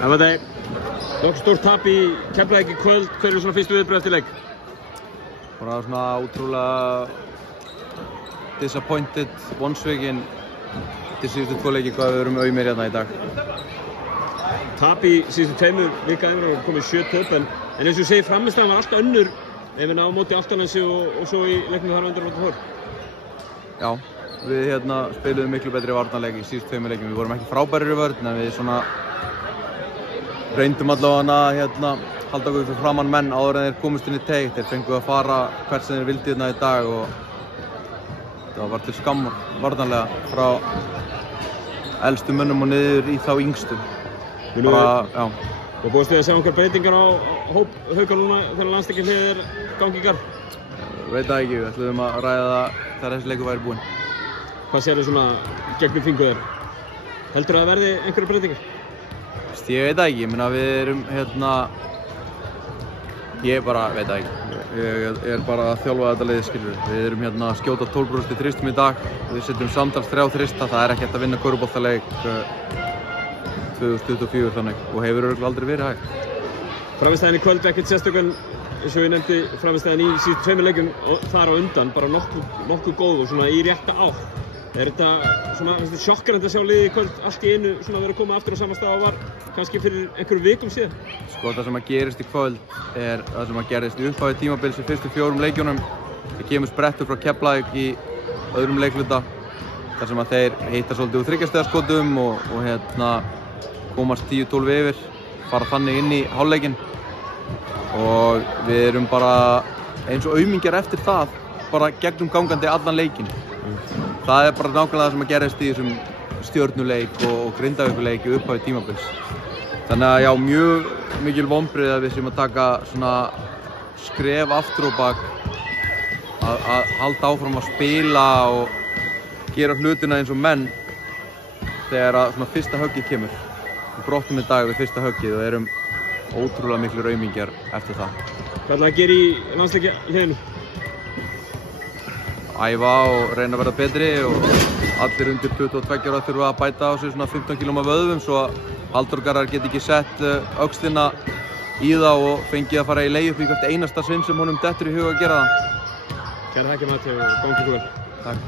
Það var nokkuð stórt tap í Keflavík í kvöld. Hver eru svona fyrstu viðbrögð eftir leik? Bara svona ótrúlega disappointed, vonsvikinn til síðustu 2 leiki hvað við erum aumir hérna í dag. Tap í síðustu 2 leikjum og komið 7 töp en eins og segir frammistaðan var alltaf önnur ef við náum móti Álftanesi og svo í leiknum þar undir móti Þór. Já, við spiluðum miklu betri varnarleik í síðustu 2 leikjum. Við vorum ekki frábærir í vörn en við svona reyndum allavega að halda okkur fyrir framann menn áður en þeir komust inn í teig. Þeir fengu að fara hvert sem þeir vildu hérna í dag og það var til skammar varnarlega frá elstu mönnum og niður í þá yngstu. Já. Og búist þið að sjá einhver breytingar á hóp Hauka núna þegar landsleikjarhléið er gangi í garð? Veit það ekki, við ætluðum að ræða það þegar þessi leikur væri búinn. Hvað sérðu svona gegnum fingur þér? Heldurðu að verði einhverjar breytingar? Ég veit það ekki, ég meina við erum ég bara veit það ekki. Ég er bara að þjálfa þetta liðið, skilur. Við erum að skjóta 12% í þristum í dag. Við setjum samtals 3 þrista, það er ekki hægt að vinna körfuboltaleik 2024 þannig og hefur örugglega aldrei verið hægt. Frammistaðan í kvöld ekkert sérstakann, eins og ég nefndi frammistaðan í síðustu 2 leikjum þar á undan, bara nokkuð góð og svona í rétta átt. Er þetta svona sjokkerandi að sjá liðið í kvöld allt í einu svona vera að koma aftur á sama stað og var kannski fyrir einhverjum vikum síðan? Sko það sem að gerist í kvöld er það sem að gerist í upphafi tímabils í fyrstu 4 leikjunum. Það kemur sprettur frá Keflavík í öðrum leikluta þar sem að þeir hitta svolítið úr 3 stiga skotum og komast 10-12 yfir, fara þannig inn í hálfleikinn og við erum bara eins og aumingjar eftir það bara gegnum gangandi allan leikinn. Það er bara nákvæmlega það sem að gerist í þessum Stjörnuleik og Grindavíkurleik í upphafi tímabils. Þannig að já, mjög mikil vonbrigði að við séum að taka svona skref aftur á bak, að halda áfram að spila og gera hlutina eins og menn þegar að svona fyrsta höggið kemur. Við brottum í dag við fyrsta höggið og erum ótrúlega miklu aumingjar eftir það. Hvað ætlaðu að gera í landsleikjarhléinu? Æfa og reyna að verða betri og allir undir 22 ára þurfa að bæta á sig svona 15 kg vöðvum svo að Halldór Garðar geti ekki sett öxlina í það og fengið að fara í leið upp í hvert einasta sinn sem honum dettur í hug að gera það. Kærar þakkir Matti og gangi ykkur vel. Takk.